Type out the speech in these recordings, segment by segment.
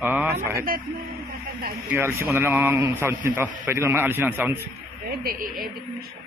Ah, sakit. I-alisin ko na lang ang sounds nito. Pwede ko naman alisin ang sounds. Pwede, i-edit mo siya.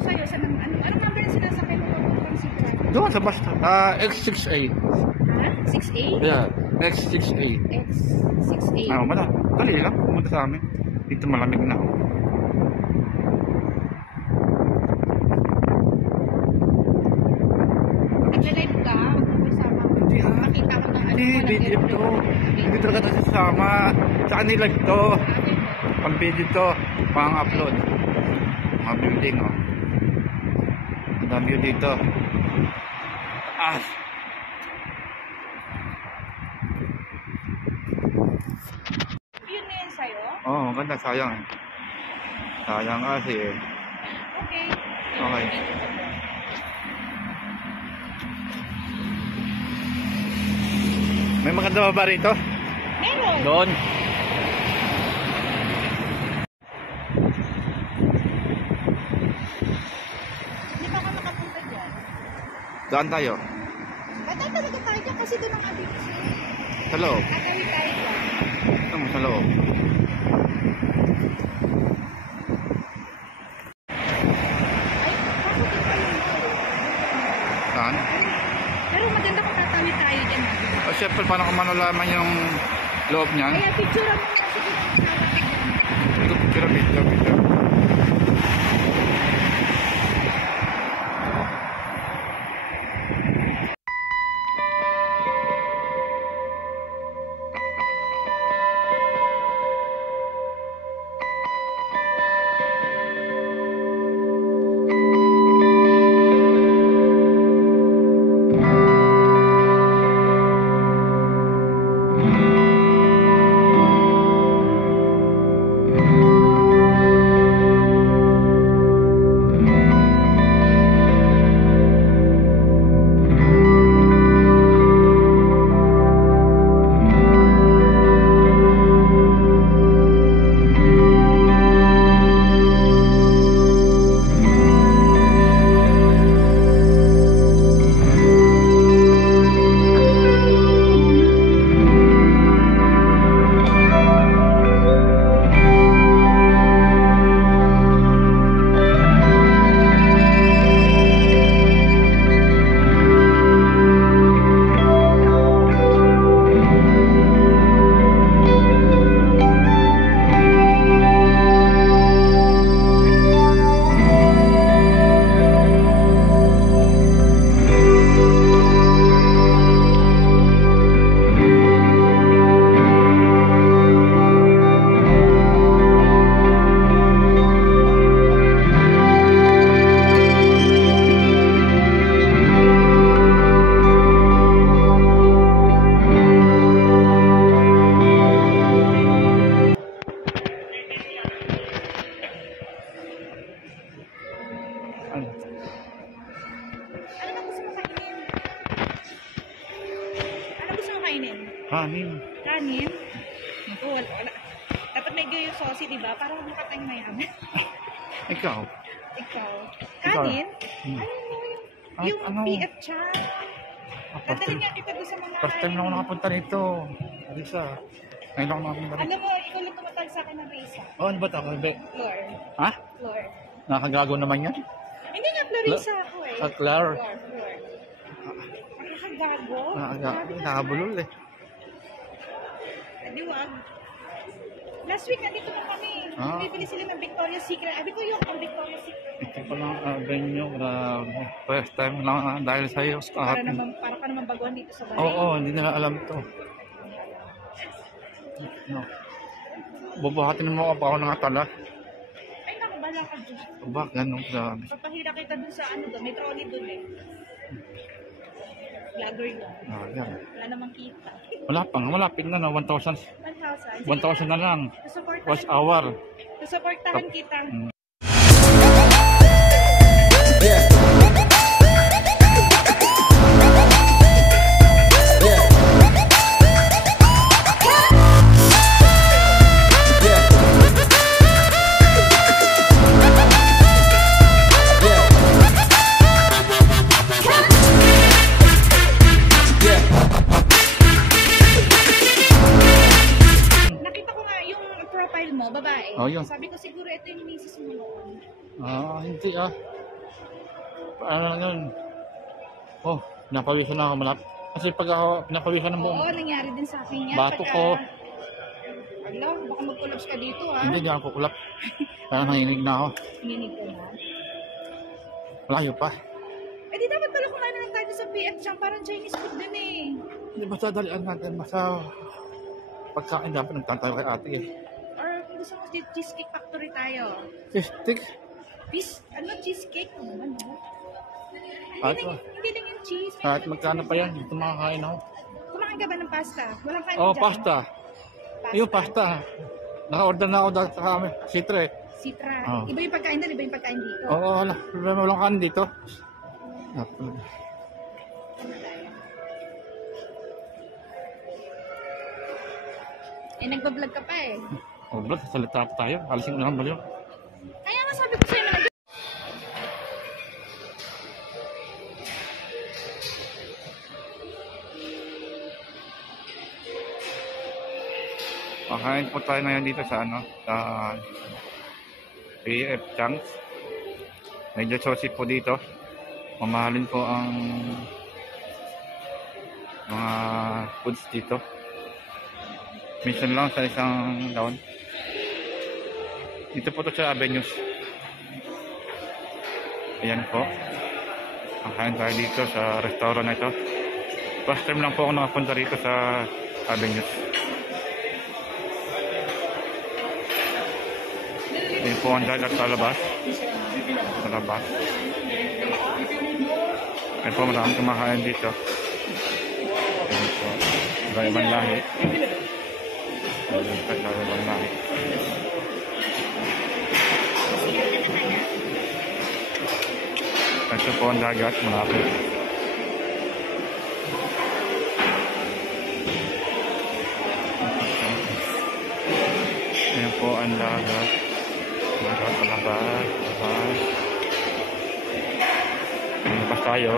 Sa'yo, anong number na sinasakay mo? Doon sa basta. X6A. Ha? 6A? Yeah, X6A. X6A. Dali lang. Pumunta sa amin. Dito malamig na. Nagla-live ka? Magpapasama ko. Hindi ha. Makita ko ng Hindi dito. Hindi talaga tayo sasama. Sa kanila ito. Pang video ito. Pang upload. Mga building oh. Ang dami yun dito. Taas. Yun na yan sa'yo? Oo, maganda. Sayang eh. Sayang kasi eh. Okay. Okay. May maganda ba rito? Meron. Doon. Hindi pa ka makapunta dyan. Daan tayo. Ba't talaga tayo dyan? Kasi doon ang ating siya. Sa loob. Tatawid tayo dyan. Ito mo sa loob. Ay, bakit ito pa yung Saan? Pero maganda kung tatawid tayo dyan. O syempre, paano ko manulaman yung loob niyan? Kaya picture mo na sige ng tawid. Ito, picture. Kanin. Kanin? Ito, wala. Dapat may yung saucy, diba? Para makatayong mayaman. Ikaw? Ikaw. Kanin? Hmm. Yung ano? PF chat. Dadalhin nga kita doon sa mga First time na ako nakapunta nito. Risa. Ngayon ako nakapunta rito. Alam mo, ikaw lang tumatag sa akin ng Risa. Oh, ano ba ito? Floor. Ha? Floor. Nakagago naman yan? Hindi nga, Florisa ako eh. Floor. Floor. Nakagago? Nakabulol eh. Adiwag. Last week, nandito na kami. Bibili sila ng Victoria's Secret. Abi ko yung Victoria's Secret. Ito pa lang venue. Grabe. First time lang dahil sa'yo. Para ka naman baguhan dito sa bahay. Oo, hindi nila alam to. No. Bubuhatin mo ako ng atala. Ay, nakabala ka dyan. Aba, ganun. Grabe. Papahira kita dun sa ano doon. May trolley doon eh. Vlogger yun. Yan. Wala namang kita. Wala pa nga. Malapit na na. 1,000. 1,000 na lang. Was hour. Susuportahan kita. babae. Oh, yun. Sabi ko siguro ito yung misis mo noon. Hindi Paano lang yun? Oh, pinapawisan na ako malap. Kasi pag ako pinapawisan ng buong Oo, nangyari din sa akin yan. bato ko, Ala, baka mag-collapse ka dito hindi ako kukulap. Kaya nanginig na ako. Hininig ka na. Malayo pa. Eh di dapat pala kumain na lang tayo sa PF Chang. Parang Chinese food din eh. Hindi basta dalian natin. Basta pagkain dapat nagtantayo kay ate eh. Or kung gusto mo, cheesecake factory tayo. Stick. Cheesecake? Ano naman, no? At, Hindi lang yung cheese. at magkano pa yan? Dito makakain ako. Kumain ka ba ng pasta? Walang kain Oh, dyan. pasta. Yung pasta. Naka-order na ako dahil sa kami. Citre. Citra. Oh. Iba yung pagkain doon, iba yung pagkain dito. Oo, wala. Walang kanin dito. Eh, nagbablog ka pa eh. Oh, bro, salita pa tayo. Alisin ko na lang baliw. Kaya nga sabi ko sa'yo na Makain po tayo ngayon dito sa sa PF Changs. Medyo saucy po dito. Mamahalin po ang mga foods dito. Minsan lang sa isang taon. Dito po to sa Avenues. Ayan po. Makain tayo dito sa restaurant na ito. First time lang po ako nakapunta rito sa Avenues. Ayan po ang dagat sa labas. Sa labas. Ayan po, maraming kumakain dito. Ayan po. Iba-ibang lahi. Iba-ibang lahi. Ito po ang dagat, malapit. Ayan po ang dagat. Dagat sa labas. Labas tayo.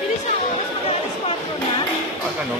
Bilis ako, mas madalas 4 na. Ano?